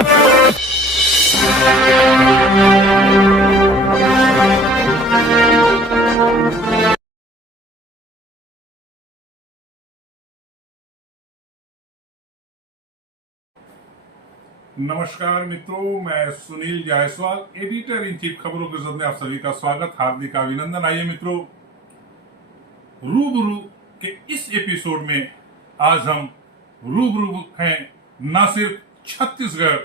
नमस्कार मित्रों, मैं Sunil Jaiswal, editor in chief खबरों के जरिए आप सभी का स्वागत, हार्दिक अभिनंदन। आइए मित्रों, रूबरू के इस एपिसोड में आज हम रूबरू हैं न सिर्फ छत्तीसगढ़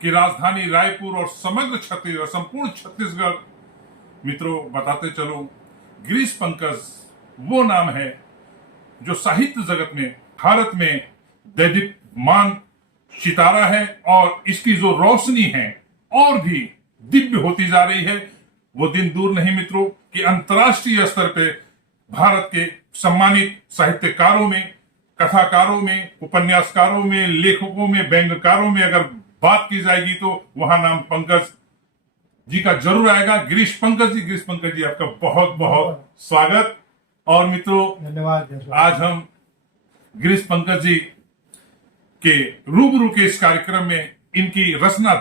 की राजधानी रायपुर और समग्र छत्तीसगढ़, संपूर्ण छत्तीसगढ़। मित्रों, बताते चलो, गिरीश पंकज वो नाम है जो साहित्य जगत में भारत में दैदीप्यमान सितारा है और इसकी जो रोशनी है और भी दिव्य होती जा रही है। वो दिन दूर नहीं मित्रों कि अंतर्राष्ट्रीय स्तर पे भारत के सम्मानित साहित्यकारों में, कथाकारों में, उपन्यासकारों में, लेखकों में, व्यंग्यकारों में अगर बात की जाएगी तो वहां नाम पंकज जी का जरूर आएगा। गिरीश पंकज जी आपका बहुत बहुत स्वागत। और मित्रों, धन्यवाद। आज हम गिरीश पंकज जी के रूबरू के इस कार्यक्रम में इनकी रचना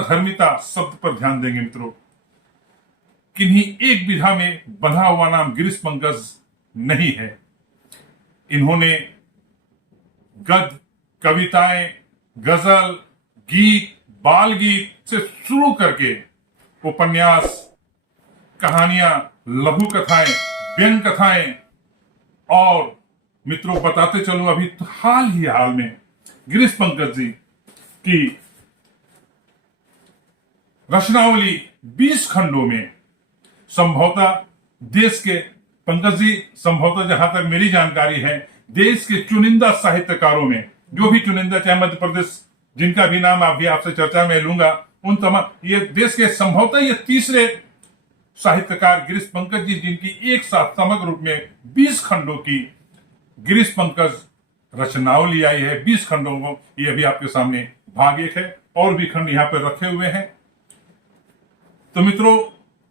धर्मिता शब्द पर ध्यान देंगे। मित्रों, किन्हीं एक विधा में बंधा हुआ नाम गिरीश पंकज नहीं है। इन्होंने गद्य, कविताएं, गजल, गीत, बाल गीत से शुरू करके उपन्यास, कहानियां, लघु कथाएं, व्यंग कथाएं और मित्रों बताते चलो, अभी तो हाल में गिरीश पंकज जी की रचनावली 20 खंडों में संभवतः देश के, पंकज जी संभवतः जहां तक मेरी जानकारी है, देश के चुनिंदा साहित्यकारों में, जो भी चुनिंदा, चाहे मध्य प्रदेश, जिनका भी नाम अभी आपसे चर्चा में लूंगा, उन तमाम, ये देश के संभवतः ये तीसरे साहित्यकार गिरीश पंकज जी जिनकी एक साथ समग्र रूप में 20 खंडों की गिरीश पंकज रचनावली आई है। 20 खंडों को, ये अभी आपके सामने भाग 1 है, और भी खंड यहां पर रखे हुए हैं। तो मित्रों,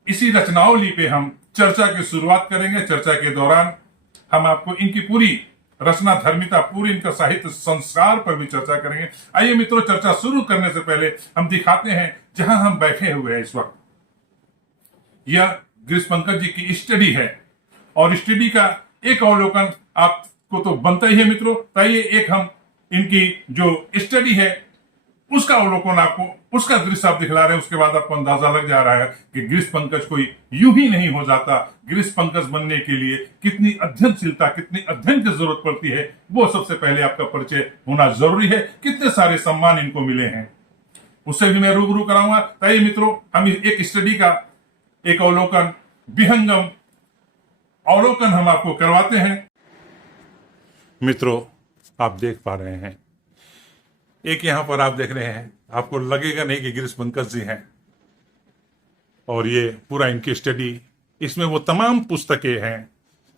इसी रचनावली पे हम चर्चा की शुरुआत करेंगे। चर्चा के दौरान हम आपको इनकी पूरी रचना धर्मिता, पूरी इनका साहित्य संस्कार पर भी चर्चा करेंगे। आइए मित्रों, चर्चा शुरू करने से पहले हम दिखाते हैं जहां हम बैठे हुए हैं इस वक्त। यह गिरीश पंकज जी की स्टडी है और स्टडी का एक अवलोकन आपको तो बनता ही है मित्रों। ताइए एक हम इनकी जो स्टडी है उसका अवलोकन आपको, उसका दृश्य आप दिखला रहे हैं, उसके बाद आपको अंदाजा लग जा रहा है कि गिरीश पंकज कोई यूं ही नहीं हो जाता। गिरीश पंकज बनने के लिए कितनी अध्ययनशीलता, कितनी अध्ययन की जरूरत पड़ती है, वो सबसे पहले आपका परिचय होना जरूरी है। कितने सारे सम्मान इनको मिले हैं, उससे भी मैं रूबरू कराऊंगा। ताइए मित्रों, हम एक स्टडी का एक अवलोकन, विहंगम अवलोकन हम आपको करवाते हैं। मित्रों, आप देख पा रहे हैं, एक यहां पर आप देख रहे हैं, आपको लगेगा नहीं कि गिरीश पंकज जी हैं। और ये पूरा इनकी स्टडी, इसमें वो तमाम पुस्तकें हैं,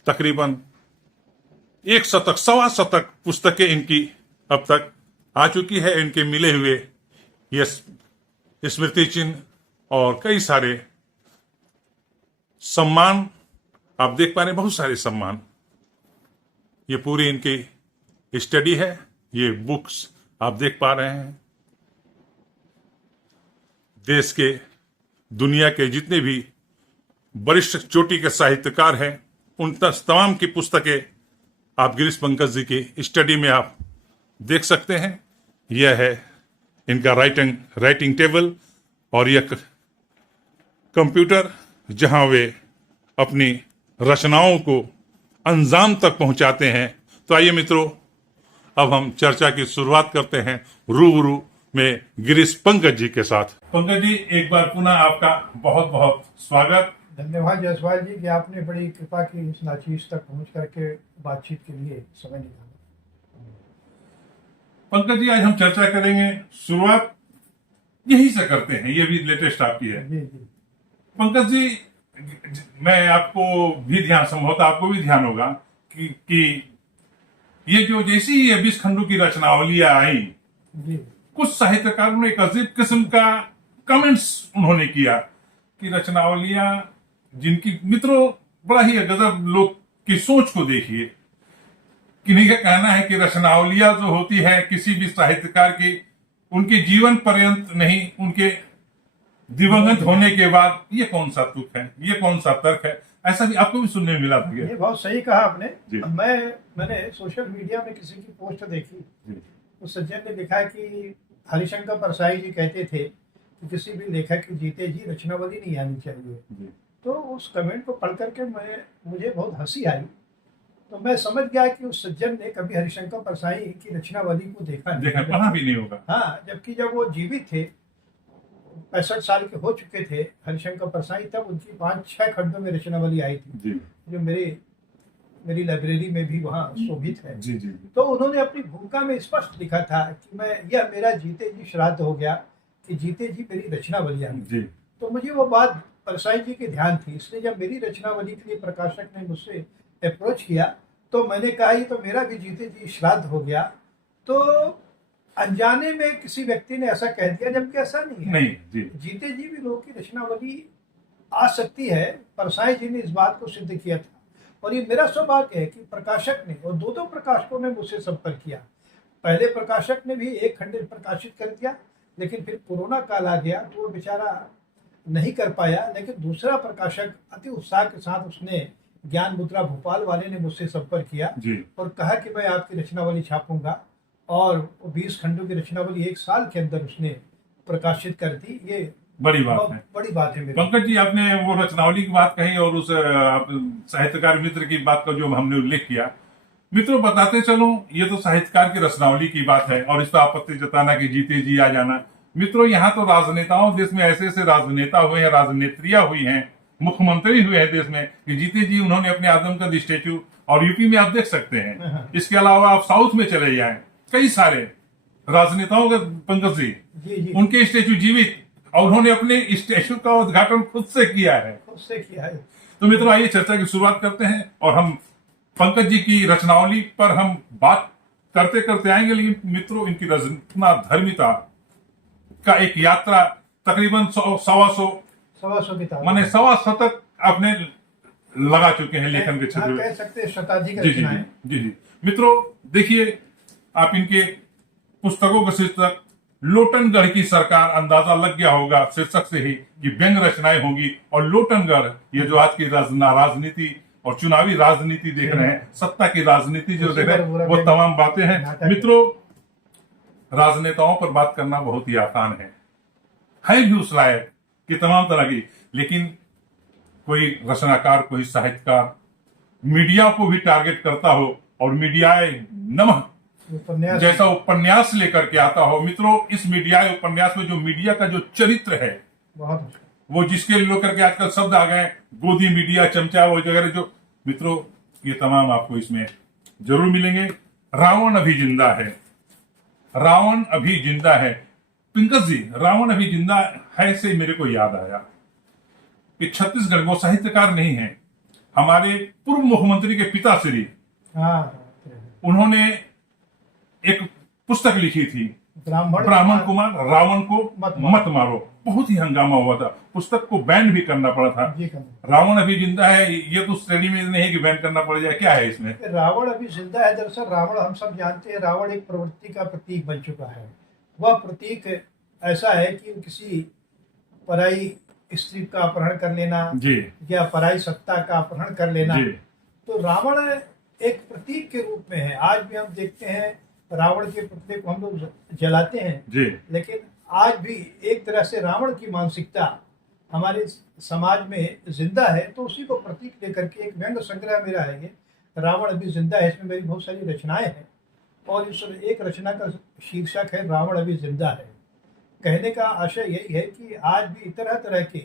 तकरीबन 1 शतक, 1.25 पुस्तकें इनकी अब तक आ चुकी है। इनके मिले हुए ये स्मृति चिन्ह और कई सारे सम्मान आप देख पा रहे हैं, बहुत सारे सम्मान। ये पूरी इनकी स्टडी है, ये बुक्स आप देख पा रहे हैं। देश के, दुनिया के जितने भी वरिष्ठ चोटी के साहित्यकार हैं, उन तमाम की पुस्तकें आप गिरीश पंकज जी की स्टडी में आप देख सकते हैं। यह है इनका राइटिंग टेबल और यह कंप्यूटर जहां वे अपनी रचनाओं को अंजाम तक पहुंचाते हैं। तो आइए मित्रों, अब हम चर्चा की शुरुआत करते हैं रूबरू में गिरीश पंकज जी के साथ। पंकज जी, एक बार पुनः आपका बहुत बहुत स्वागत। धन्यवाद जायसवाल जी कि आपने बड़ी कृपा की इस नाचीज तक पहुंच करके बातचीत के लिए समय निकाला। पंकज जी, आज हम चर्चा करेंगे, शुरुआत यही से करते हैं, ये भी लेटेस्ट आपकी है। जी जी पंकज जी, मैं आपको भी ध्यान, संभवतः आपको भी ध्यान होगा कि ये जो जैसी ही 20 खंडों की रचनावलियां आई, कुछ साहित्यकारों ने एक अजीब किस्म का कमेंट्स उन्होंने किया कि किन्हीं का कहना है कि रचनावलियां जो होती है किसी भी साहित्यकार की, उनके जीवन पर्यंत नहीं, उनके दिवंगत होने के बाद ये कौन सा तुक है, ये कौन सा तर्क है, ऐसा भी आपको भी सुनने में मिला था। ये बहुत सही कहा आपने। जी। मैंने सोशल मीडिया में किसी की पोस्ट देखी, जी। उस सज्जन ने लिखा कि हरिशंकर परसाई जी कहते थे कि किसी भी लेखक की जीते जी रचनावली नहीं आनी चाहिए। जी। तो उस कमेंट को पढ़ करके मुझे बहुत हंसी आई। तो मैं समझ गया कि उस सज्जन ने कभी हरिशंकर परसाई की रचनावली को देखा नहीं, पढ़ा भी नहीं होगा। हाँ, जबकि जब वो जीवित थे, 65 साल के हो चुके थे हरिशंकर परसाई, तब उनकी 5-6 खंडों में रचनावली आई थी, जी। जो मेरी लाइब्रेरी में भी वहाँ शोभित है। जी जी। तो उन्होंने अपनी भूमिका में स्पष्ट लिखा था कि यह मेरा जीते जी श्राद्ध हो गया कि जीते जी मेरी रचनावली आई। जी। तो मुझे वो बात परसाई जी की ध्यान थी, इसलिए जब मेरी रचनावली के लिए प्रकाशक ने मुझसे अप्रोच किया तो मैंने कहा ये तो मेरा भी जीते जी श्राद्ध हो गया। तो अनजाने में किसी व्यक्ति ने ऐसा कह दिया, जबकि ऐसा नहीं है। नहीं जी। जीते जी भी लोग की रचनावली आ सकती है। परसाई जी ने इस बात को सिद्ध किया था, और ये मेरा सौभाग्य है कि प्रकाशक ने, और दो प्रकाशकों ने मुझसे संपर्क किया। पहले प्रकाशक ने भी एक खंड प्रकाशित कर दिया, लेकिन फिर कोरोना काल आ गया तो वो बेचारा नहीं कर पाया। लेकिन दूसरा प्रकाशक अति उत्साह के साथ, उसने ज्ञान मुद्रा भोपाल वाले ने मुझसे संपर्क किया जी। और कहा कि मैं आपकी रचनावली छापूंगा, और 20 खंडों की रचनावली 1 साल के अंदर उसने प्रकाशित कर दी। ये बड़ी बात है, बड़ी बात है मेरे। पंकज जी, आपने वो रचनावली की बात कही और उस साहित्यकार मित्र की बात का जो हमने उल्लेख किया, मित्रों बताते चलो, ये तो साहित्यकार की रचनावली की बात है और इस पर आपत्ति जताना कि जीते जी आ जाना। मित्रों, यहाँ तो राजनेताओं, देश में ऐसे ऐसे राजनेता हुए हैं, राजनेत्रियां हुई हैं, मुख्यमंत्री हुए हैं देश में कि जीते जी उन्होंने अपने आदमकद स्टेचू, और यूपी में आप देख सकते हैं, इसके अलावा आप साउथ में चले जाएं, कई सारे राजनेताओं के, पंकज जी, उनके स्टेचू जीवित, और उन्होंने अपने स्टेचू का उद्घाटन खुद से किया है। तो मित्रों, आइए चर्चा की शुरुआत करते हैं, और हम पंकज जी की रचनावली पर हम बात करते करते आएंगे। लेकिन मित्रों, इनकी रचना धर्मिता का एक यात्रा तकरीबन 100 माने 1.25 शतक आपने लगा चुके हैं लेखन के क्षेत्र में, कह सकते हैं शताधिक जी जी रचनाएं। जी जी। मित्रों देखिए, आप इनके पुस्तकों का शीर्षक लोटनगढ़ की सरकार, अंदाजा लग गया होगा शीर्षक से ही कि व्यंग रचनाएं होंगी। और लोटनगढ़, ये जो आज की राजनीति और चुनावी राजनीति देख रहे हैं, सत्ता की राजनीति जो देख रहे हैं, वो तमाम बातें हैं। मित्रों, राजनेताओं पर बात करना बहुत ही आसान है भी उस लायक कि तमाम तरह की, लेकिन कोई रचनाकार, कोई साहित्यकार मीडिया को भी टारगेट करता हो और मीडिया नमः जैसा उपन्यास लेकर के आता हो। मित्रों, इस मीडिया उपन्यास में जो मीडिया का जो चरित्र है, वो जिसके लेकर के आजकल शब्द आ गए, गोदी मीडिया, चमचा वगैरह, जो मित्रों ये तमाम आपको इसमें जरूर मिलेंगे। रावण अभी जिंदा है, रावण अभी जिंदा है। पंकज जी, रावण अभी जिंदा है से मेरे को याद आया कि छत्तीसगढ़, वो साहित्यकार नहीं है, हमारे पूर्व मुख्यमंत्री के पिताश्री, उन्होंने एक पुस्तक लिखी थी, ब्राह्मण कुमार रावण को मत मारो। बहुत ही हंगामा हुआ था, पुस्तक को बैन भी करना पड़ा था। रावण अभी जिंदा है, ये तो श्रेणी में नहीं है कि बैन करना पड़ जाए, क्या है इसमें? रावण अभी जिंदा है। दरअसल रावण, हम सब जानते हैं, रावण एक प्रवृत्ति का प्रतीक बन चुका है। वह प्रतीक ऐसा है कि किसी पराई स्त्री का अपहरण कर लेना जी, या पराई सत्ता का अपहरण कर लेना जी। तो रावण एक प्रतीक के रूप में है। आज भी हम देखते हैं रावण के पुतले को हम लोग जलाते हैं जी। लेकिन आज भी एक तरह से रावण की मानसिकता हमारे समाज में जिंदा है। तो उसी को प्रतीक लेकर के एक व्यंग संग्रह मेरा है, ये रावण अभी जिंदा है। इसमें मेरी बहुत सारी रचनाएं हैं, और इस एक रचना का शीर्षक है रावण अभी जिंदा है। कहने का आशय यही है कि आज भी तरह तरह के,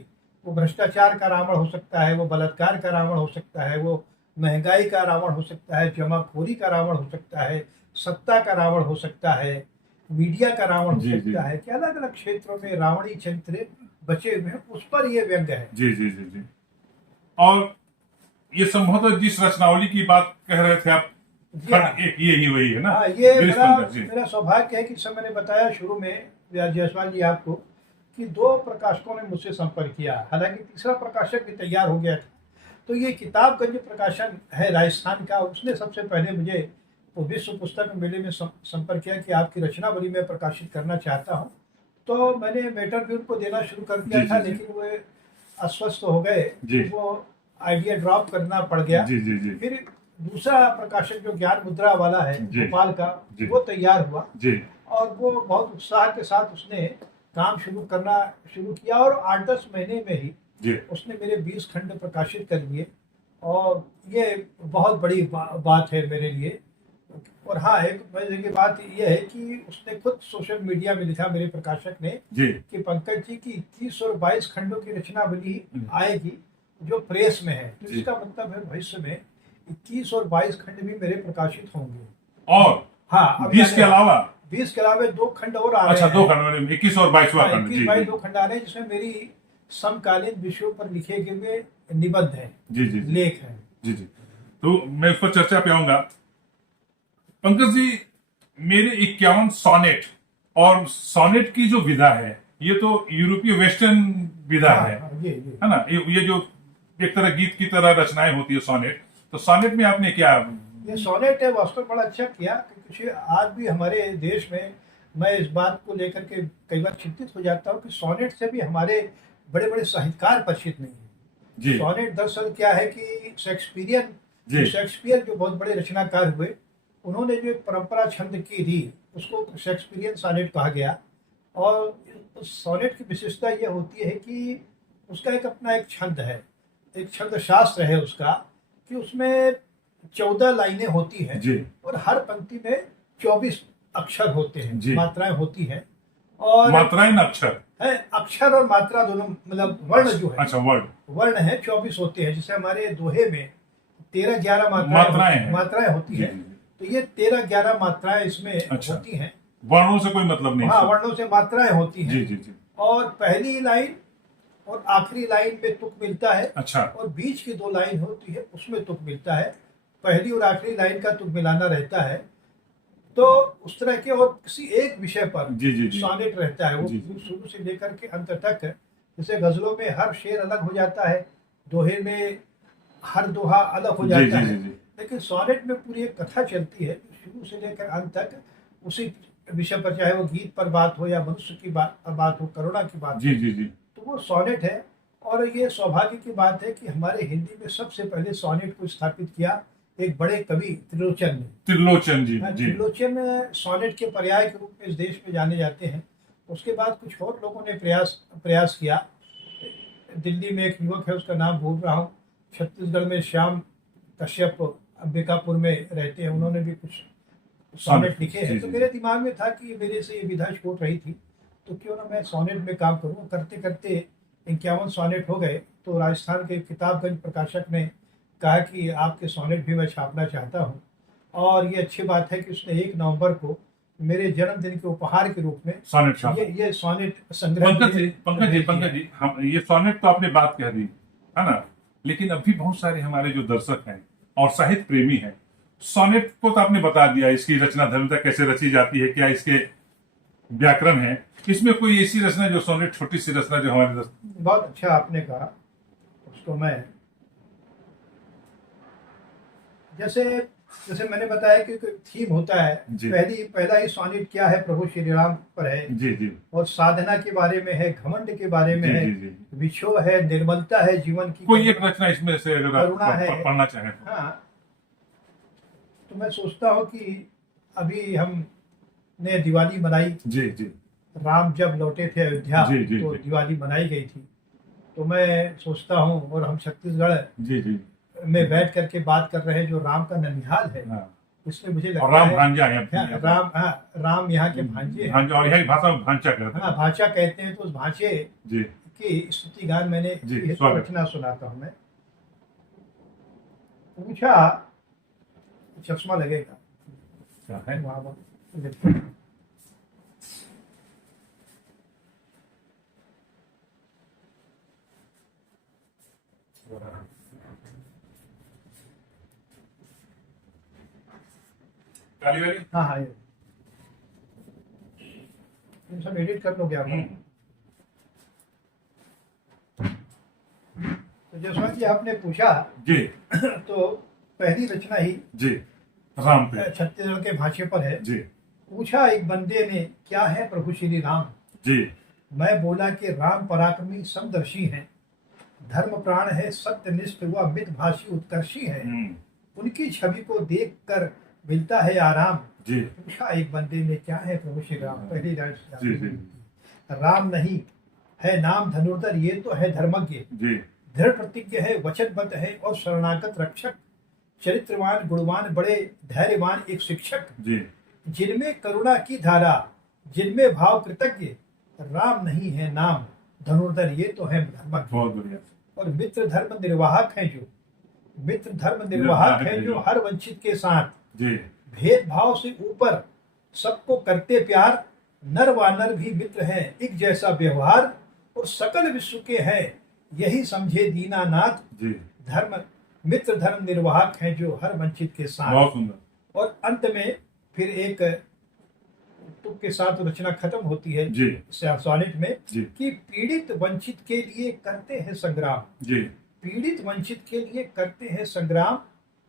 वो भ्रष्टाचार का रावण हो सकता है, वो बलात्कार का रावण हो सकता है, वो महंगाई का रावण हो सकता है, जमाखोरी का रावण हो सकता है, सत्ता का रावण हो सकता है, मीडिया का रावण हो सकता है, कि अलग अलग क्षेत्रों में रावणी चरित्र बचे हुए हैं। उस पर ये व्यंग है। जी जी जी जी। और ये संभवतः जिस रचनावली की बात कह रहे थे आप, एक ये ही वही है ना? ये मेरा सौभाग्य है कि सब मैंने बताया शुरू में जायसवाल जी आपको कि 2 प्रकाशकों ने मुझसे संपर्क किया। हालांकि तीसरा प्रकाशक भी तैयार हो गया था। तो ये किताबगंज प्रकाशन है राजस्थान का, उसने सबसे पहले मुझे वो विश्व पुस्तक मेले में संपर्क किया कि आपकी रचनावली में प्रकाशित करना चाहता हूँ। तो मैंने मैटर भी उनको देना शुरू कर दिया था, लेकिन वो अस्वस्थ हो गए, वो आइडिया ड्रॉप करना पड़ गया। फिर दूसरा प्रकाशक जो ज्ञान मुद्रा वाला है भोपाल का, वो तैयार हुआ और वो बहुत उत्साह के साथ उसने काम करना शुरू किया और 8-10 महीने में ही उसने मेरे 20 खंड प्रकाशित कर लिए और ये बहुत बड़ी बात है मेरे लिए। और हाँ, एक मजे की बात यह है कि उसने खुद सोशल मीडिया में लिखा, मेरे प्रकाशक ने, कि पंकज जी की 21 और 22 खंडों की रचनावली आएगी जो प्रेस में है। तो इसका मतलब है भविष्य में 21 और 22 खंड भी मेरे प्रकाशित होंगे। और हाँ, 20 के अलावा 2 खंड और आ रहे हैं। 2 खंड, 21 और 22वां खंड। 21-22 2 खंड आ रहे हैं, जिसमें मेरी समकालीन विषयों पर लिखे गए निबंध है, लेख है। तो मैं उस पर चर्चा पे आऊंगा। पंकज जी, मेरे 51 सोनेट, और सोनेट की जो विधा है ये तो यूरोपीय वेस्टर्न विधा है ना, ये जो एक तरह गीत की तरह रचनाएं होती है सोनेट। तो सोनेट में आपने क्या, ये सोनेट है, वास्तव में बड़ा अच्छा किया, क्योंकि आज भी हमारे देश में मैं इस बात को लेकर के कई बार चिंतित हो जाता हूँ कि सोनेट से भी हमारे बड़े बड़े साहित्यकार परिचित नहीं है। सोनेट दरअसल क्या है कि शेक्सपियर जो बहुत बड़े रचनाकार हुए, उन्होंने जो एक परंपरा छंद की थी उसको शेक्सपियरियन सोनेट कहा गया। और उस सोनेट की विशेषता यह होती है कि उसका अपना एक छंद है, एक छंद शास्त्र है उसका, कि उसमें 14 लाइनें होती हैं और हर पंक्ति में 24 अक्षर होते हैं, मात्राएं होती हैं। और मात्राएं अक्षर है, अक्षर और मात्रा दोनों, मतलब वर्ण जो है, अच्छा, वर्ण है 24 होते हैं। जैसे हमारे दोहे में 13-11 मात्राएं होती है, तो ये 13-11 मात्राएं इसमें होती हैं। वर्णों से कोई मतलब नहीं। हाँ, वर्णों से मात्राएं होती हैं। और पहली लाइन और आखिरी लाइन में तुक मिलता है। अच्छा। और बीच की 2 लाइन होती है, उसमें तुक मिलता है। पहली और आखिरी लाइन का तुक मिलाना रहता है। तो उस तरह के, और किसी एक विषय पर सोनेट रहता है, वो शुरू से लेकर के अंत तक। जैसे गजलों में हर शेर अलग हो जाता है, दोहे में हर दोहा अलग हो जाता है, लेकिन सोनेट में पूरी एक कथा चलती है शुरू से लेकर अंत तक, उसी विषय पर, चाहे वो गीत पर बात हो या मनुष्य की बात हो, करुणा की बात हो, तो वो सोनेट है। और ये सौभाग्य की बात है कि हमारे हिंदी में सबसे पहले सोनेट को स्थापित किया एक बड़े कवि त्रिलोचन ने। त्रिलोचन सोनेट के पर्याय के रूप में इस देश में जाने जाते हैं। उसके बाद कुछ और लोगों ने प्रयास किया। दिल्ली में एक युवक है, उसका नाम भूल रहा हूँ, छत्तीसगढ़ में श्याम कश्यप अंबिकापुर में रहते हैं, उन्होंने भी कुछ सोनेट लिखे हैं। तो मेरे दिमाग में था कि मेरे से ये विधा छूट रही थी, तो क्यों ना मैं सोनेट में काम करूं। करते करते 51 सोनेट हो गए। तो राजस्थान के किताबगंज प्रकाशक ने कहा कि आपके सोनेट भी मैं छापना चाहता हूं। और ये अच्छी बात है कि उसने 1 नवंबर को मेरे जन्मदिन के उपहार के रूप में सोनेट ये सोनेट संग्रह। पंकज जी, हम ये सोनेट तो आपने बात कह दी है ना, लेकिन अभी बहुत सारे हमारे जो दर्शक हैं और साहित्य प्रेमी हैं, सोनेट को तो आपने बता दिया, इसकी रचना धर्मता कैसे रची जाती है, क्या इसके व्याकरण है, इसमें कोई ऐसी रचना जो सोनेट, छोटी सी रचना जो हमारे बहुत अच्छा आपने कहा, उसको मैं जैसे मैंने बताया कि थीम होता है। पहला ही सोनेट क्या है, प्रभु श्री राम पर है। और साधना के बारे में है, घमंड के बारे में है, विक्षोभ है, निर्मलता है जीवन की। कोई एक रचना इसमें से अगर करुणा है, पढ़ना चाहें तो। हाँ, तो मैं सोचता हूँ कि अभी हमने दिवाली मनाई। राम जब लौटे थे अयोध्या, तो दिवाली मनाई गई थी। तो मैं सोचता हूँ, और हम छत्तीसगढ़ में बैठ करके बात कर रहे हैं, जो राम का ननिहाल है, इसलिए मुझे लगता राम है भांजा है। राम यहाँ के भांजे हैं। और यहाँ की भाषा में भांचा कहते हैं। हाँ, भांचा कहते हैं। तो उस भांचे की स्तुति गान मैंने रचना सुनाता हूँ मैं। पूछा, चश्मा लगेगा काली वाली? हाँ, ये तुम सब एडिट कर लोगे आप। तो जसवंत जी, आपने पूछा तो पहली रचना ही राम पे छत्तीसगढ़ के भाषे पर है। जी पूछा एक बंदे ने, क्या है प्रभु श्री राम? जी मैं बोला कि राम पराक्रमी समदर्शी हैं, धर्म प्राण है, सत्यनिष्ठ व मितभाषी उत्कर्षी है, उनकी छवि को देख कर मिलता है आराम। जी पूछा एक बंदे ने, क्या है प्रभु श्री राम? पहली लाइन जी जी राम नहीं है नाम धनुर्धर, ये तो है धर्मज्ञ, जी दृढ़ प्रतिज्ञ है, वचनबद्ध है और शरणागत रक्षक, चरित्रवान गुणवान बड़े धैर्यवान एक शिक्षक, जी जिनमें करुणा की धारा, जिनमें भाव कृतज्ञ, राम नहीं है नाम धनुर्धर, ये तो है धर्मज्ञ। बहुत बढ़िया। और मित्र धर्म निर्वाहक है जो, मित्र धर्म निर्वाहक है जो हर वंचित के साथ, जी भेदभाव से ऊपर सबको करते प्यार, नर वानर भी मित्र हैं एक जैसा व्यवहार, और सकल विश्व के हैं यही समझे दीनानाथ, जी धर्म मित्र धर्म निर्वाहक हैं जो हर वंचित के साथ। बहुत सुंदर। और अंत में फिर एक तुक के साथ रचना खत्म होती है जी सोनेट में जी कि पीड़ित वंचित के लिए करते हैं संग्राम, जी पीड़ित वंचित के लिए करते हैं संग्राम,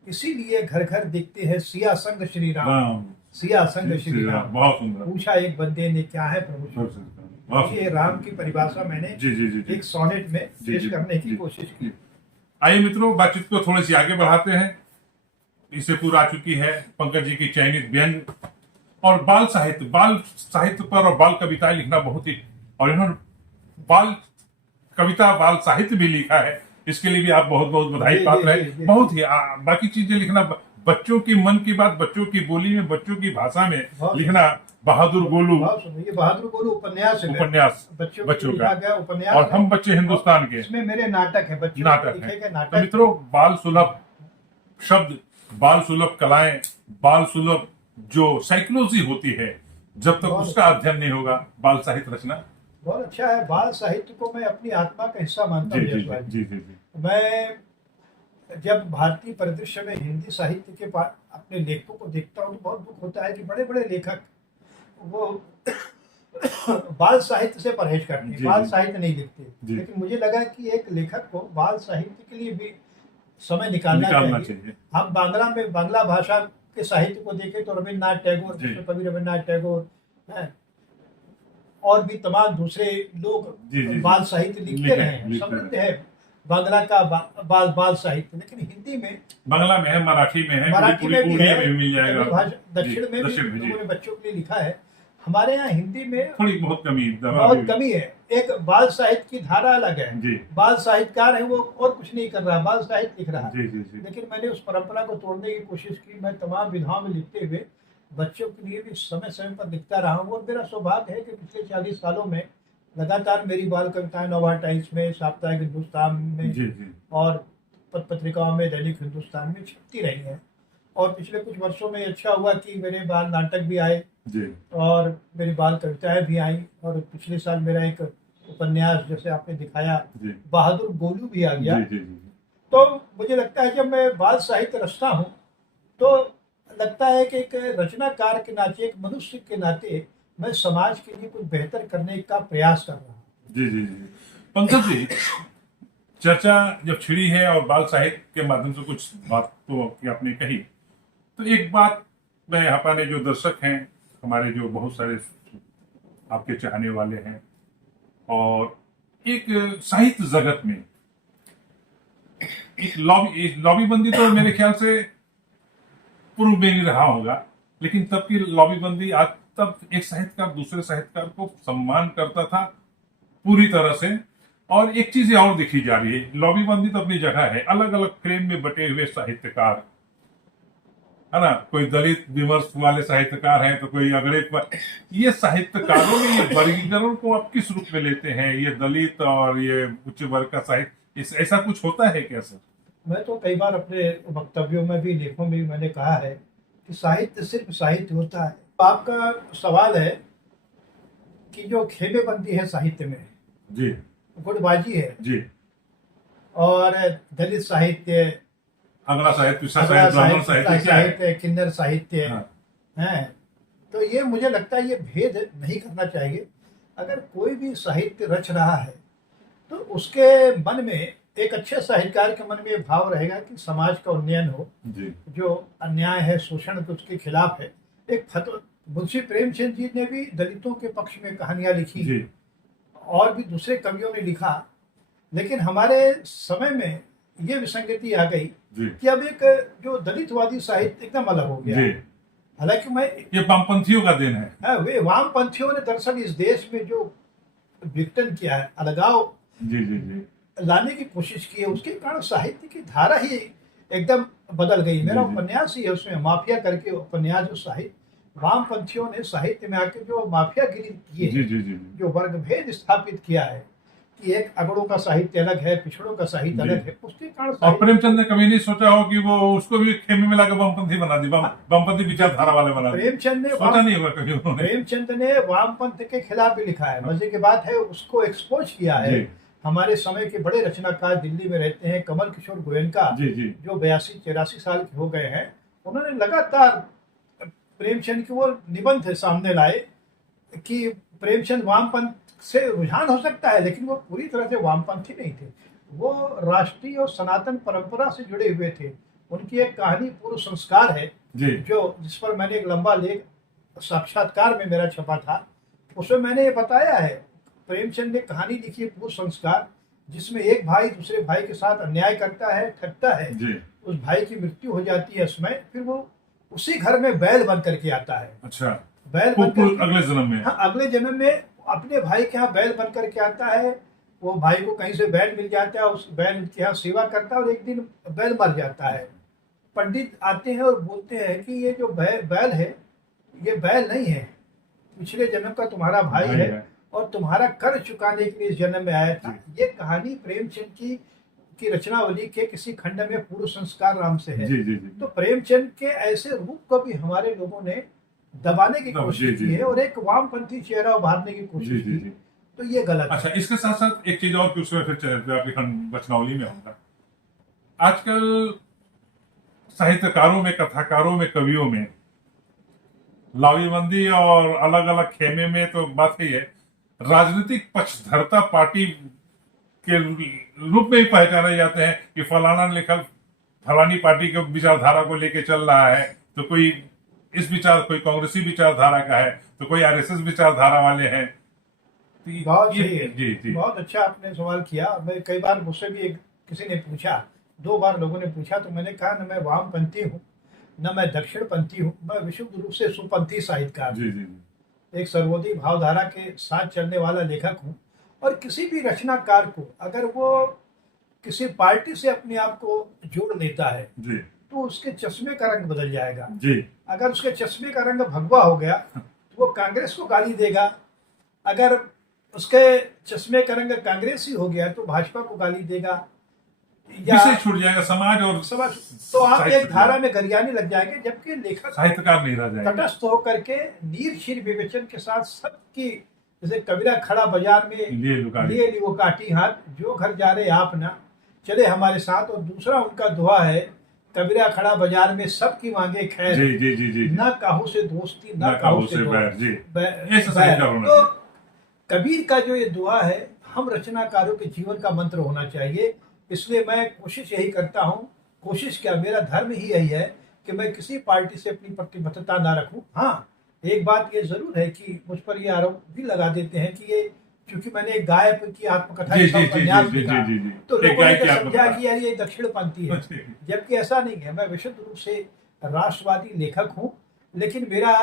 इसीलिए घर घर दिखते हैं सिया संग श्री राम, राम सिया संग श्री राम। बहुत सुंदर। पूछा एक बंदे ने, क्या है प्रभु श्री राम? ये राम की परिभाषा मैंने जी जी जी एक सोनेट में जी, पेश जी, करने की जी, कोशिश की। आइए मित्रों, बातचीत को थोड़ी सी आगे बढ़ाते हैं। इससे पूरा आ चुकी है पंकज जी की चयनित व्यंग और बाल साहित्य पर और बाल कविताएं लिखना बहुत ही, और इन्होंने बाल कविता बाल साहित्य भी लिखा है, इसके लिए भी आप बहुत बहुत बधाई पात्र हैं। बहुत ही बाकी चीजें लिखना, बच्चों की मन की बात बच्चों की बोली में बच्चों की भाषा में लिखना, बहादुर गोलू, ये बहादुर गोलू उपन्यास है, उपन्यास बच्चों का गया उपन्यास, और हम बच्चे हिंदुस्तान के, इसमें मेरे नाटक है, बच्चों नाटक लिखे गए है। नाटक। तो मित्रों, बाल सुलभ शब्द, बाल सुलभ कलाएं, बाल सुलभ जो साइकोलॉजी होती है, जब तक उसका अध्ययन नहीं होगा बाल साहित्य रचना बहुत अच्छा है। बाल साहित्य को मैं अपनी आत्मा का हिस्सा मानता हूँ। जी जी जी। मैं जब भारतीय परिदृश्य में हिंदी साहित्य के अपने लेखकों को देखता हूँ तो बहुत दुख होता है कि बड़े बड़े लेखक वो बाल साहित्य से परहेज करते हैं, बाल साहित्य नहीं लिखते। लेकिन मुझे लगा कि एक लेखक को बाल साहित्य के लिए भी समय निकालना चाहिए। हम बांग्ला भाषा के साहित्य को देखें तो रविन्द्रनाथ टैगोर, कवि रविन्द्रनाथ टैगोर हैं, और भी तमाम दूसरे लोग बाल साहित्य लिखते रहे हैं, समृद्ध है बांग्ला का बाल साहित्य। लेकिन हिंदी में, बांग्ला में है, मराठी में है, मराठी में भी है, मिल जाएगा, दक्षिण में भी लोगों ने बच्चों के लिए लिखा है। हमारे यहाँ हिंदी में थोड़ी बहुत कमी है। एक बाल साहित्य की धारा अलग है, बाल साहित्यकार है वो और कुछ नहीं कर रहा, बाल साहित्य लिख रहा है। लेकिन मैंने उस परंपरा को तोड़ने की कोशिश की। मैं तमाम विधाओं में लिखते हुए बच्चों के लिए भी समय समय पर लिखता रहा हूँ, और मेरा सौभाग्य है कि पिछले 40 सालों में लगातार मेरी बाल कविताएं नोवा टाइम्स में, साप्ताहिक हिंदुस्तान में और पत्रिकाओं में, दैनिक हिंदुस्तान में छपती रही है। और पिछले कुछ वर्षों में अच्छा हुआ कि मेरे बाल नाटक भी आए और मेरी बाल कविताएं भी आई, और पिछले साल मेरा एक उपन्यास जैसे आपने दिखाया बहादुर गोलू भी आ गया। तो मुझे लगता है जब मैं बाल साहित्य रचता हूँ तो लगता है कि एक रचनाकार के नाते, एक मनुष्य के नाते मैं समाज के लिए कुछ बेहतर करने का प्रयास कर रहा हूँ। जी जी जी। पंकज जी, चर्चा जब छिड़ी है और बाल साहित्य के माध्यम से कुछ बात तो आपने कही, तो एक बात मैं यहाँ पर जो दर्शक हैं हमारे, जो बहुत सारे आपके चाहने वाले हैं, और एक साहित्य जगत में एक लॉबीबंदी तो मेरे ख्याल से पूर्व में नहीं रहा होगा, लेकिन तब की लॉबीबंदी, आज तब एक साहित्यकार दूसरे साहित्यकार को सम्मान करता था पूरी तरह से। और एक चीज और देखी जा रही है, लॉबीबंदी तो अपनी जगह है, अलग अलग फ्रेम में बटे हुए साहित्यकार है ना, कोई दलित विमर्श वाले साहित्यकार हैं तो कोई अगड़े पर, ये साहित्यकारों में ये वर्गीकरण को आप किस रूप में लेते हैं? ये दलित और ये उच्च वर्ग का साहित्य, ऐसा कुछ होता है क्या सर? मैं तो कई बार अपने वक्तव्यों में भी, लेखों में भी मैंने कहा है कि साहित्य सिर्फ साहित्य होता है। आपका सवाल है कि जो खेमेबंदी है साहित्य में जी, गुटबाजी है जी, और दलित साहित्य, अगला साहित्य, किन्नर साहित्य है, तो ये मुझे लगता है ये भेद नहीं करना चाहिए। अगर कोई भी साहित्य रच रहा है तो उसके मन में एक अच्छे साहित्यकार के मन में ये भाव रहेगा कि समाज का उन्नयन हो, जी जो अन्याय है, शोषण तो उसके खिलाफ है। एक मुंशी प्रेमचंद जी ने भी दलितों के पक्ष में कहानियां लिखी जी और भी दूसरे कवियों ने लिखा, लेकिन हमारे समय में ये विसंगति आ गई जी कि अब एक जो दलितवादी साहित्य एकदम अलग हो गया जी। है। हालांकि मैं ये वामपंथियों का दिन है। हाँ, वे वामपंथियों ने दरअसल इस देश में जो विघटन किया है, अलगाव जी जी जी लाने की कोशिश की है, उसके कारण साहित्य की धारा ही एकदम बदल गई। मेरा जी, जी। उपन्यास ही है, उसमें माफिया करके उपन्यास, जो साहित्य वामपंथियों ने साहित्य में आके जो माफियागिरी की जी है, जी जी जो वर्गभेद स्थापित किया है कि एक अगड़ों का साहित्य अलग है, पिछड़ों का साहित्य जी। अलग है, उसके कारण और साहित्य प्रेमचंद ने कभी नहीं सोचा हो कि वो उसको भी खेमे में लाकर वामपंथी बना दी, वामपंथी विचारधारा वाले बना दी। प्रेमचंद ने सोचा नहीं होगा कभी उन्होंने। प्रेमचंद ने वामपंथ के खिलाफ भी लिखा है। मजे की बात है, उसको एक्सपोज किया है। जी हमारे समय के बड़े रचनाकार दिल्ली में रहते हैं, कमल किशोर गोयनका, जी जी जो 82-84 साल के हो गए हैं। उन्होंने लगातार प्रेमचंद के वो निबंध सामने लाए कि प्रेमचंद वामपंथ से रुझान हो सकता है, लेकिन वो पूरी तरह से वामपंथी नहीं थे। वो राष्ट्रीय और सनातन परंपरा से जुड़े हुए थे। उनकी एक कहानी पूर्व संस्कार है, जी जो जिस पर मैंने एक लंबा लेख साक्षात्कार में मेरा छपा था। उसमें मैंने ये बताया है, प्रेमचंद ने कहानी लिखी है पूर्व संस्कार, जिसमें एक भाई दूसरे भाई के साथ अन्याय करता है, ठगता है, जी। उस भाई की मृत्यु हो जाती है समय, फिर वो उसी घर में बैल बन करके आता है। अच्छा। बैल बन करके, अगले जन्म में। हाँ, अगले जन्म में अपने भाई के यहाँ बैल बन करके आता है। वो भाई को कहीं से बैल मिल जाता है, उस बैल के यहाँ सेवा करता है और एक दिन बैल मर जाता है। पंडित आते हैं और बोलते हैं कि ये जो बैल है, ये बैल नहीं है, पिछले जन्म का तुम्हारा भाई है और तुम्हारा कर्ज चुकाने के लिए इस जन्म में आया था। ये कहानी प्रेमचंद की रचनावली के किसी खंड में पूर्व संस्कार नाम से है। जी जी जी। तो प्रेमचंद के ऐसे रूप को भी हमारे लोगों ने दबाने की कोशिश की है और एक वामपंथी चेहरा उभारने की कोशिश की, तो ये गलत है। अच्छा, इसके साथ साथ एक चीज और कि उसमें फिर आपकी वचनावली में होगा, आजकल साहित्यकारों में, कथाकारों में, कवियों में लावीबंदी और अलग अलग खेमे में तो बात ही है, राजनीतिक पक्षधरता पार्टी के रूप में ही पहचाने जाते हैं कि फलाना लेखक फलानी पार्टी के विचारधारा को लेके चल रहा है, तो कोई कोई कांग्रेसी विचारधारा का है, तो कोई आरएसएस विचारधारा वाले हैं। बहुत सही है। जी जी। बहुत अच्छा आपने सवाल किया। मैं कई बार मुझसे भी किसी ने पूछा, 2 बार लोगों ने पूछा, तो मैंने कहा न मैं वामपंथी हूँ, न मैं दक्षिणपंथी हूँ, मैं विशुद्ध रूप से सुपंथी साहित्यकार, जी जी जी। एक सर्वोदय भावधारा के साथ चलने वाला लेखक हूँ। और किसी भी रचनाकार को अगर वो किसी पार्टी से अपने आप को जोड़ लेता है जी तो उसके चश्मे का रंग बदल जाएगा। जी। अगर उसके चश्मे का रंग भगवा हो गया तो वो कांग्रेस को गाली देगा, अगर उसके चश्मे का रंग कांग्रेसी हो गया तो भाजपा को गाली देगा, या विषय छूट जाएगा समाज और समाज, तो आप एक धारा में गरियाने लग जाएंगे। जबकि लेखक साहित्यकार नहीं रह जाएगा, तटस्थ होकर के नीरशीर विवेचन के साथ सबकी, जैसे कबीरा खड़ा बाजार में लिए वो काटी हाथ, जो घर जा रहे आप ना चले हमारे साथ। और दूसरा उनका दुआ है, कबीरा खड़ा बाजार में सबकी मांगे खैर, जी जी जी जी, ना काहू से दोस्ती ना काहू से बैर। जी, तो कबीर का जो ये दुआ है, हम रचनाकारों के जीवन का मंत्र होना चाहिए। इसलिए मैं कोशिश यही करता हूँ, कोशिश क्या, मेरा धर्म ही यही है कि मैं किसी पार्टी से अपनी प्रतिबद्धता ना रखूं। हाँ, एक बात ये जरूर है कि मुझ पर ये आरोप भी लगा देते हैं कि ये, क्योंकि मैंने एक गाय की आत्मकथा का उपन्यास लिखा, तो लोगों ने समझा कि यार ये दक्षिणपंथी है, जबकि ऐसा नहीं है। मैं विशुद्ध रूप से राष्ट्रवादी लेखक हूँ, लेकिन मेरा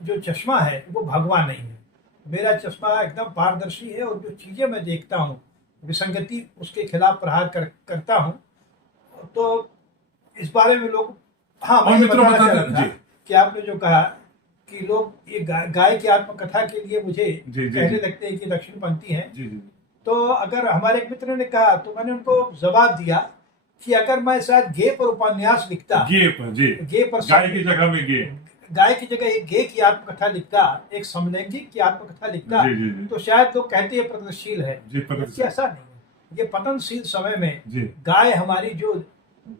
जो चश्मा है वो भगवा नहीं है। मेरा चश्मा एकदम पारदर्शी है और जो चीजें मैं देखता हूँ, विसंगति, उसके खिलाफ प्रहार करता हूँ। तो इस बारे में लोग, हाँ, मैं बताना चाह रहा था कि आपने जो कहा कि लोग ये गाय की आत्मकथा के लिए मुझे कहने लगते हैं कि दक्षिणपंथी हैं। तो अगर हमारे एक मित्र ने कहा तो मैंने उनको जवाब दिया कि अगर मैं शायद गे पर उपन्यास लिखता, गे पर गाय की जगह में गाय की जगह एक गे की आत्मकथा लिखता, एक समलैंगिक की आत्मकथा लिखता, तो शायद लोग कहते हैं प्रगतिशील है। ऐसा नहीं है। ये पतनशील समय में गाय हमारी जो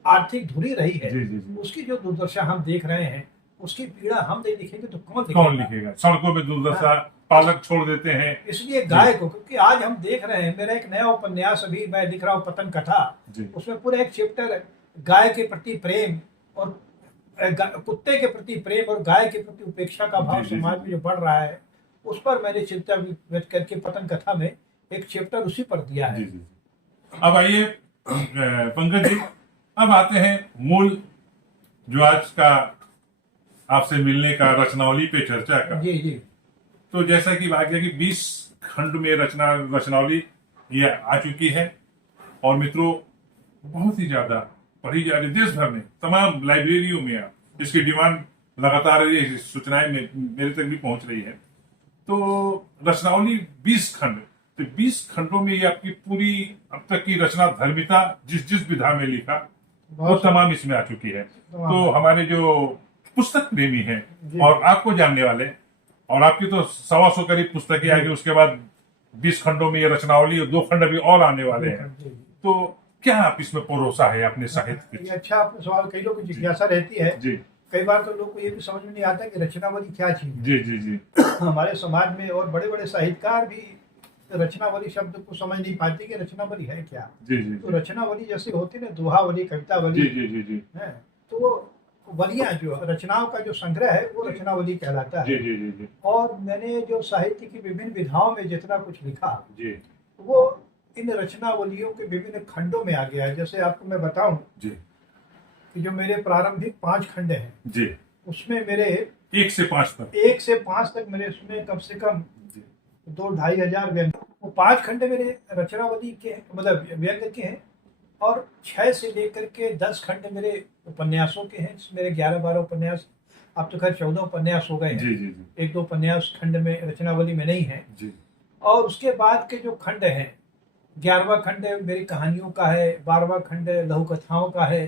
आर्थिक धुरी रही है, उसकी जो दुर्दशा हम देख रहे हैं, उसकी पीड़ा हम नहीं लिखेंगे तो कौन कौन लिखेगा? सड़कों में दुर्दशा, पालक छोड़ देते हैं। इसलिए गाय को, क्योंकि आज हम देख रहे हैं, मेरा एक नया उपन्यास अभी मैं लिख रहा हूँ, पतन कथा, उसमें पूरा एक चैप्टर गाय के प्रति प्रेम और कुत्ते के प्रति प्रेम और गाय के प्रति उपेक्षा का भाव समाज में जो बढ़ रहा है, उस पर मैंने चिंता व्यक्त करके पतन कथा में एक चैप्टर उसी पर दिया है। अब आइए पंकज जी, अब आते हैं मूल जो आज का आपसे मिलने का, रचनावली पे चर्चा का। जी जी। तो जैसा कि बात की 20 खंड में रचनावली ये आ चुकी है और मित्रों बहुत ही ज्यादा पढ़ी जा रही, देश भर में तमाम लाइब्रेरियों में इसकी डिमांड लगातार ये सूचनाएं मेरे तक भी पहुंच रही है। तो रचनावली 20 खंड, तो 20 खंडों में ये आपकी पूरी अब तक की रचना धर्मिता जिस जिस विधा में लिखा वो तमाम इसमें आ चुकी है। तो हमारे जो पुस्तक प्रेमी हैं और आपको जानने वाले, और आपकी तो 125 करीब पुस्तकें आएगी, उसके बाद 20 खंडों में ये रचनावली और 2 खंड अभी और आने वाले हैं। तो क्या आप इसमें परोसा है अपने साहित्य? अच्छा, आपने सवाल, कई लोगों की जिज्ञासा रहती है जी। कई बार तो लोग को ये भी समझ में नहीं आता कि रचनावली क्या चीज है। जी जी जी। हमारे समाज में और बड़े बड़े साहित्यकार भी रचनावली शब्द को समझ नहीं पाते कि रचनावली है क्या। जी जी। तो रचनावली जैसे होती है ना, दोहावली, कवितावली, जी जी जी जी है, तो वो वलियां जो रचनाओं का जो संग्रह है वो रचनावली कहलाता है। जी जी जी जी। और मैंने जो साहित्य की विभिन्न विधाओं में जितना कुछ लिखा जी, वो इन रचनावलियों के विभिन्न खंडों में आ गया है। जैसे आपको मैं बताऊं जी कि जो मेरे प्रारंभिक 5 खंड हैं जी, उसमें मेरे 1 से 5 तक मेरे उसमें कम से कम 2-2.5 हजार व्यंग, वो 5 खंड मेरे रचनावली के, मतलब व्यंग के हैं। और 6 से लेकर के 10 खंड मेरे उपन्यासों के हैं। मेरे 11-12 उपन्यास, अब तो खैर 14 उपन्यास हो गए हैं। जी जी जी। 1-2 उपन्यास खंड में रचनावली में नहीं है जी। और उसके बाद के जो खंड हैं, 11वां खंड मेरी कहानियों का है, 12वां खंड लघु कथाओं का है,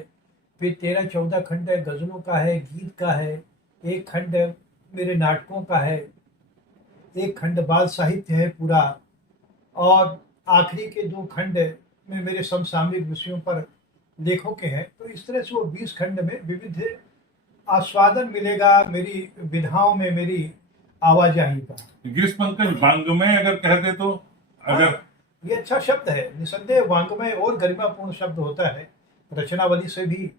फिर 13-14 खंड गजलों का है, गीत का है, 1 खंड मेरे नाटकों का है, 1 खंड बाल साहित्य है पूरा, और आखिरी के 2 खंड में मेरे समसामयिक विषयों पर लेखों के हैं। तो इस तरह से वो 20 खंड में विविध आस्वादन मिलेगा मेरी विधाओं में, मेरी आवाजाही का। गिरीश पंकज, वांग्मय अगर कह दे तो, अगर ये अच्छा शब्द है, निसंदेह वांग्मय और गरिमापूर्ण शब्द होता है। रचनावली से भी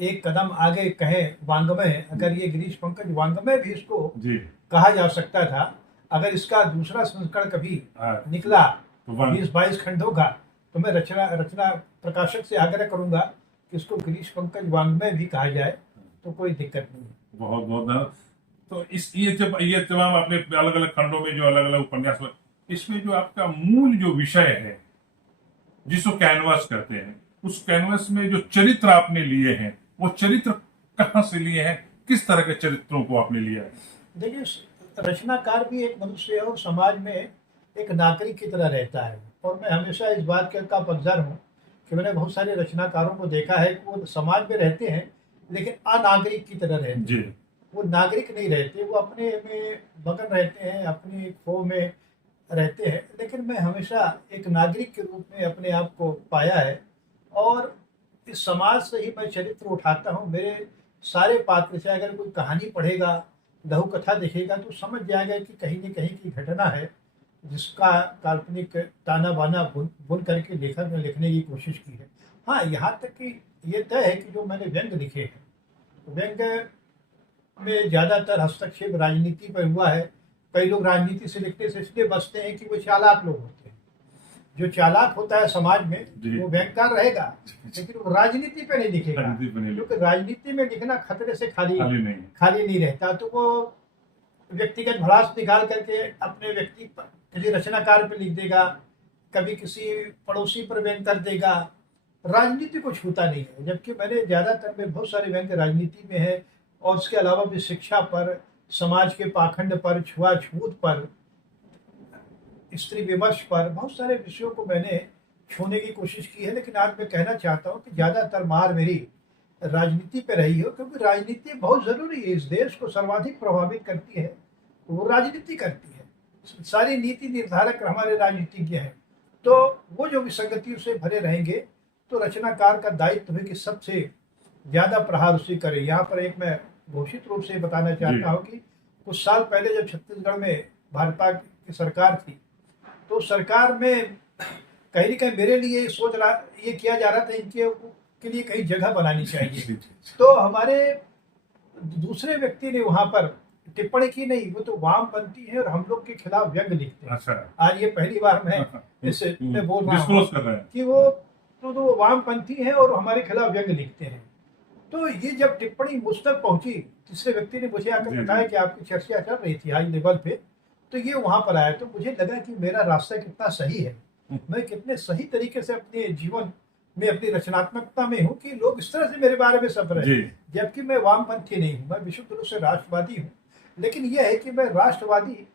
एक कदम आगे कहे वांग्मय, अगर ये गिरीश पंकज वांग्मय भी इसको कहा जा सकता था। अगर इसका दूसरा संस्करण कभी निकला 20-22 खंडों का, तो मैं रचना प्रकाशक से आग्रह करूंगा कि इसको गिरीश पंकज वांग्मय भी कहा जाए, तो कोई दिक्कत नहीं। बहुत बहुत धन्यवाद। तो ये तमाम आपने अलग अलग खंडों में जो अलग अलग उपन्यास, इसमें जो आपका मूल जो विषय है जिसको कैनवास कहते हैं, उस कैनवास में जो चरित्र आपने लिए हैं, वो चरित्र कहाँ से लिए हैं? किस तरह के चरित्रों को आपने लिया है? देखिए, रचनाकार भी एक मनुष्य है और समाज में एक नागरिक की तरह रहता है। और मैं हमेशा इस बात का पक्षधर हूँ कि मैंने बहुत सारे रचनाकारों को देखा है कि वो समाज में रहते हैं लेकिन अनागरिक की तरह रहते हैं। वो नागरिक नहीं रहते, वो अपने में मगन रहते हैं, अपनी खो में रहते हैं। लेकिन मैं हमेशा एक नागरिक के रूप में अपने आप को पाया है और इस समाज से ही मैं चरित्र उठाता हूँ। मेरे सारे पात्र, चाहे अगर कोई कहानी पढ़ेगा, लघु कथा देखेगा, तो समझ जाएगा कि कहीं न कहीं की घटना है जिसका काल्पनिक ताना बाना बुन करके लेखक ने लिखने की कोशिश की है। हाँ, यहाँ तक कि ये तय है कि जो मैंने व्यंग लिखे हैं, तो व्यंग में ज़्यादातर हस्तक्षेप राजनीति पर हुआ है। कई लोग राजनीति से लिखने से इसलिए बचते हैं कि वो चालाक लोग होते हैं। जो चालाक होता है समाज में वो व्यंगकार रहेगा, लेकिन वो राजनीति पे नहीं लिखेगा, क्योंकि राजनीति में लिखना खतरे से खाली नहीं रहता। तो वो व्यक्तिगत भड़ास निकाल करके अपने व्यक्ति पर, किसी रचनाकार पे लिख देगा, कभी किसी पड़ोसी पर व्यंग कर देगा, राजनीति को छूता नहीं है। जबकि मैंने ज़्यादातर में बहुत सारे व्यंग राजनीति में है, और उसके अलावा भी शिक्षा पर, समाज के पाखंड पर, छुआछूत पर, स्त्री विमर्श पर, बहुत सारे विषयों को मैंने छूने की कोशिश की है। लेकिन आज मैं कहना चाहता हूँ कि ज़्यादातर मार मेरी राजनीति पे रही हो, क्योंकि राजनीति बहुत ज़रूरी है, इस देश को सर्वाधिक प्रभावित करती है, वो राजनीति करती है। सारी नीति निर्धारक हमारे राजनीतिज्ञ हैं। तो वो जो विसंगतियों से भरे रहेंगे, तो रचनाकार का दायित्व है कि सबसे ज़्यादा प्रहार उसी करे। यहाँ पर एक मैं घोषित रूप से बताना चाहता हूँ कि कुछ साल पहले जब छत्तीसगढ़ में भाजपा की सरकार थी, तो सरकार में कहीं न कहीं मेरे लिए ये किया जा रहा था इनके के लिए कहीं जगह बनानी चाहिए। तो हमारे दूसरे व्यक्ति ने वहां पर टिप्पणी की, नहीं वो तो वामपंथी है और हम लोग के खिलाफ व्यंग लिखते हैं। अच्छा। आज ये पहली बार मैं इससे मैं बोल रहा हूँ कर रहे हैं कि वो तो वामपंथी है और हमारे खिलाफ व्यंग लिखते हैं। तो ये जब टिप्पणी मुझ तक पहुंची, तीसरे व्यक्ति ने मुझे आकर बताया कि आपकी चर्चा चल रही थी हाई लेवल पे, तो ये वहां पर आया, तो मुझे लगा कि मेरा रास्ता कितना सही है, मैं कितने सही तरीके से अपने जीवन में अपनी रचनात्मकता में हूँ कि लोग इस तरह से मेरे बारे में सब रहे, जबकि मैं वामपंथी नहीं हूँ, मैं विशुद्ध रूप से राष्ट्रवादी हूँ। लेकिन यह है कि मैं राष्ट्रवादी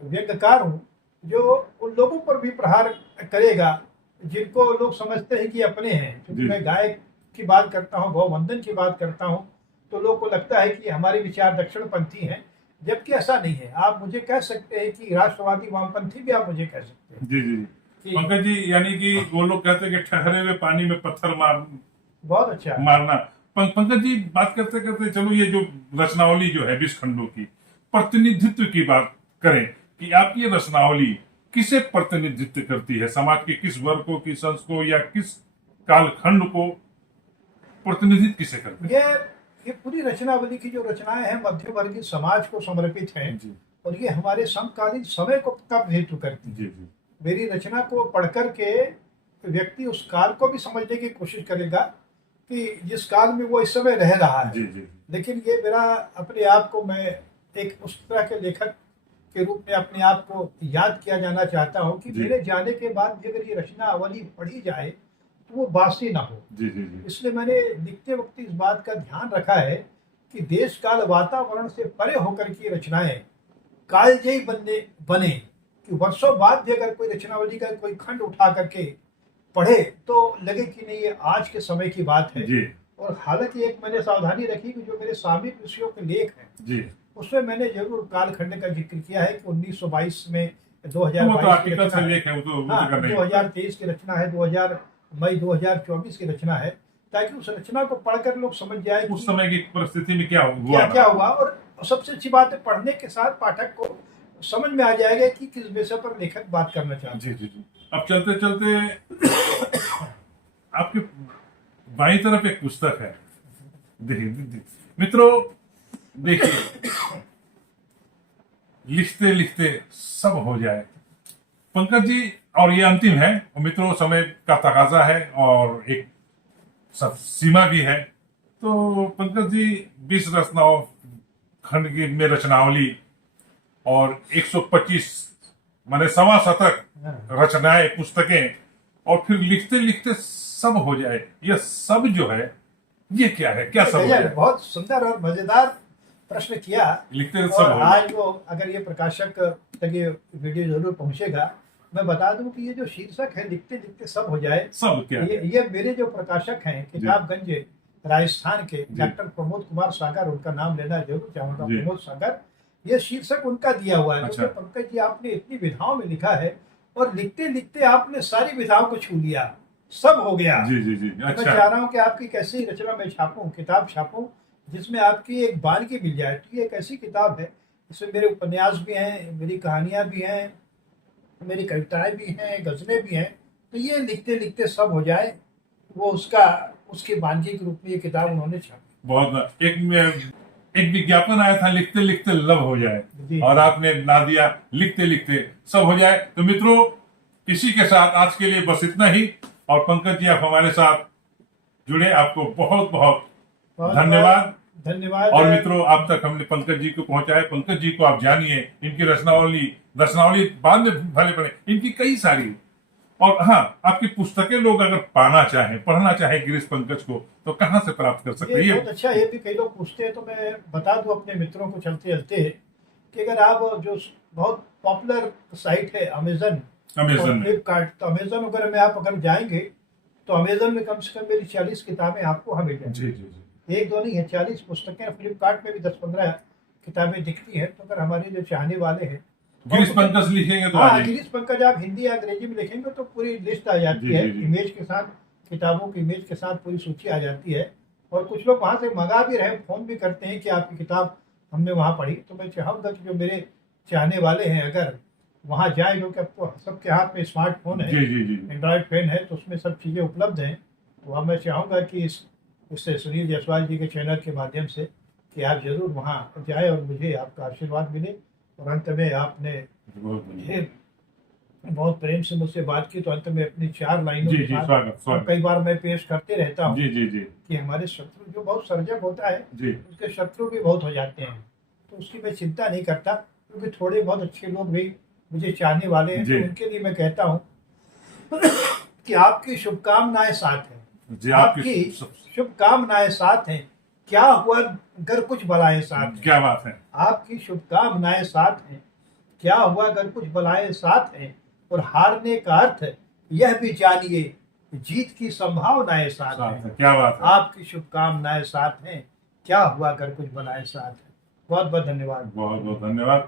व्यंग्यकार हूँ जो उन लोगों पर भी प्रहार करेगा जिनको लोग समझते हैं कि अपने हैं। क्योंकि मैं गाय की बात करता हूँ, गौवंदन की बात करता हूँ, तो लोग को लगता है कि हमारे विचार दक्षिणपंथी हैं, जबकि ऐसा नहीं है। आप मुझे कह सकते हैं कि राष्ट्रवादी वामपंथी भी आप मुझे कह सकते हैं। जी जी पंकज जी, यानी कि वो लोग कहते हैं कि ठहरे हुए पानी में पत्थर बहुत अच्छा मारना। पंकज जी, बात करते करते चलो ये जो रचनावली जो है 20 खंडों की प्रतिनिधित्व की बात करें कि आपकी ये रचनावली किसे प्रतिनिधित्व करती है, समाज के किस वर्ग को, किस अंश को, या किस कालखंड को प्रतिनिधित्व किसे करती है? ये पूरी रचनावली की जो रचनाएं हैं मध्य वर्गीय समाज को समर्पित हैं और ये हमारे समकालीन समय को प्रतिनिधित्व करती है। मेरी रचना को पढ़ करके व्यक्ति उस काल को भी समझने की कोशिश करेगा कि जिस काल में वो इस समय रह रहा है। लेकिन ये मेरा अपने आप को, मैं एक उस तरह के लेखक के रूप में अपने आप को याद किया जाना चाहता हूँ कि मेरे जाने के बाद भी अगर ये रचनावली पढ़ी जाए तो वो बासी ना हो। इसलिए मैंने लिखते वक्त इस बात का ध्यान रखा है कि देश काल वातावरण से परे होकर की रचनाएं कालजयी बने कि वर्षों बाद भी अगर कोई रचनावली का कोई खंड उठा करके पढ़े तो लगे कि नहीं ये आज के समय की बात है। और हालांकि एक मैंने सावधानी रखी कि जो मेरे सामयिक विषयों के लेख हैं उसमें मैंने जरूर कालखंड का जिक्र किया है कि 1922 में 2023 की रचना है, 2000 मई 2024 की रचना है, ताकि उस रचना को पढ़कर लोग समझ जाए उस समय की परिस्थिति में क्या हुआ। और सबसे अच्छी बात है पढ़ने के साथ पाठक को समझ में आ जाएगा कि किस विषय पर लेखक बात करना चाहते हैं। जी। अब चलते चलते आपके बाईं तरफ एक पुस्तक है, देखिए मित्रों, देखिए लिखते लिखते सब हो जाए, पंकज जी। और ये अंतिम है मित्रों, समय का तकाजा है और एक सब सीमा भी है। तो पंकज जी 20 रचनाओं खंड की में रचनावली और 125 माने 1.25 शतक रचनाएं, पुस्तकें, और फिर लिखते लिखते सब हो जाए, ये सब जो है ये क्या है, क्या सब हो जाए? बहुत सुंदर और मजेदार प्रश्न किया। लिखते सब हो आज वो अगर ये प्रकाशक तक ये वीडियो जरूर पहुंचेगा, मैं बता दूं कि ये जो शीर्षक है लिखते लिखते सब हो जाए, सब क्या ये मेरे जो प्रकाशक हैं किताबगंज राजस्थान के डॉक्टर प्रमोद कुमार सागर, उनका नाम लेना जरूर चाहूंगा, प्रमोद सागर, ये शीर्षक उनका दिया हुआ है। अच्छा। पंकज जी आपने इतनी विधाओं में लिखा है और लिखते लिखते आपने सारी विधाओं को छू लिया, सब हो गया। अच्छा। मैं चाह रहा हूँ कि आपकी कैसी रचना में छापूं, किताब छापूं जिसमें आपकी एक बानगी मिल जाए। तो ये एक ऐसी किताब है इसमें मेरे उपन्यास भी हैं, मेरी कहानियां भी हैं, मेरी कविताएं भी हैं, गजलें भी हैं। तो ये लिखते लिखते सब हो जाए, वो उसके बानगी के रूप में ये किताब उन्होंने छापी। बहुत एक विज्ञापन आया था, लिखते लिखते लब हो जाए, और आपने ना दिया लिखते लिखते सब हो जाए। तो मित्रों, इसी के साथ आज के लिए बस इतना ही। और पंकज जी आप हमारे साथ जुड़े, आपको बहुत बहुत धन्यवाद। और मित्रों, आप तक हमने पंकज जी को पहुंचाया। पंकज जी को आप जानिए, इनकी रचनावली बाद में भले पड़े, इनकी कई सारी। और हाँ, आपकी पुस्तकें लोग अगर पाना चाहें, पढ़ना चाहे गिरीश पंकज को, तो कहाँ से प्राप्त कर सकते हैं? बहुत अच्छा, ये भी कई लोग पूछते हैं, तो मैं बता दूं अपने मित्रों को चलते चलते कि अगर आप जो बहुत पॉपुलर साइट है अमेजन फ्लिपकार्ट, तो अमेजन वगैरह में आप अगर जाएंगे तो अमेजन में कम से कम मेरी 40 किताबें आपको वहां मिल जाएंगी। एक दो नहीं है, 40 पुस्तकें। फ्लिपकार्ट में भी 10-15 किताबें दिखती हैं। तो अगर हमारे जो चाहने वाले हैं, गिरीश पंकज लिखेंगे तो गिरीश पंकज आप हिंदी या अंग्रेजी में लिखेंगे तो पूरी लिस्ट आ जाती है, इमेज के साथ, किताबों की इमेज के साथ पूरी सूची आ जाती है। और कुछ लोग वहां से मंगा भी रहे, फोन भी करते हैं कि आपकी किताब हमने वहां पढ़ी। तो मैं चाहूंगा कि जो मेरे चाहने वाले हैं अगर वहां जाए, क्योंकि अब तो सबके हाथ में स्मार्टफोन है, जी जी जी एंड्रॉयड पेन है, तो उसमें सब चीज़ें उपलब्ध हैं। तो अब मैं चाहूंगा कि इससे सुनील जायसवाल जी के चैनल के माध्यम से कि आप जरूर वहाँ जाए और मुझे आपका आशीर्वाद मिले। और अंत में आपने बहुत बढ़िया। ये बहुत प्रेम से मुझसे बात की, तो अंत में अपनी 4 लाइनों जी के जी साथ स्वागत स्वागत। कई बार मैं पेश करते रहता हूँ जी जी जी कि हमारे शत्रु जो बहुत सर्जक होता है, जी उसके शत्रु भी बहुत हो जाते हैं, तो उसकी मैं चिंता नहीं करता, क्योंकि थोड़े बहुत अच्छे लोग भी मुझे चाहने वाले हैं। जी। तो उनके लिए मैं कहता हूँ कि आपकी शुभकामनाएं साथ हैं, जी आपकी शुभकामनाएं साथ हैं, क्या हुआ अगर कुछ बलाएं साथ हैं। क्या बात है। आपकी शुभकामनाएं साथ हैं, क्या हुआ अगर कुछ बलाएं साथ हैं, और हारने का अर्थ यह भी जानिए, जीत की संभावनाएं साथ हैं। क्या बात है। आपकी शुभकामनाएं साथ हैं, क्या हुआ अगर कुछ बलाएं साथ हैं। बहुत बहुत धन्यवाद। बहुत बहुत धन्यवाद।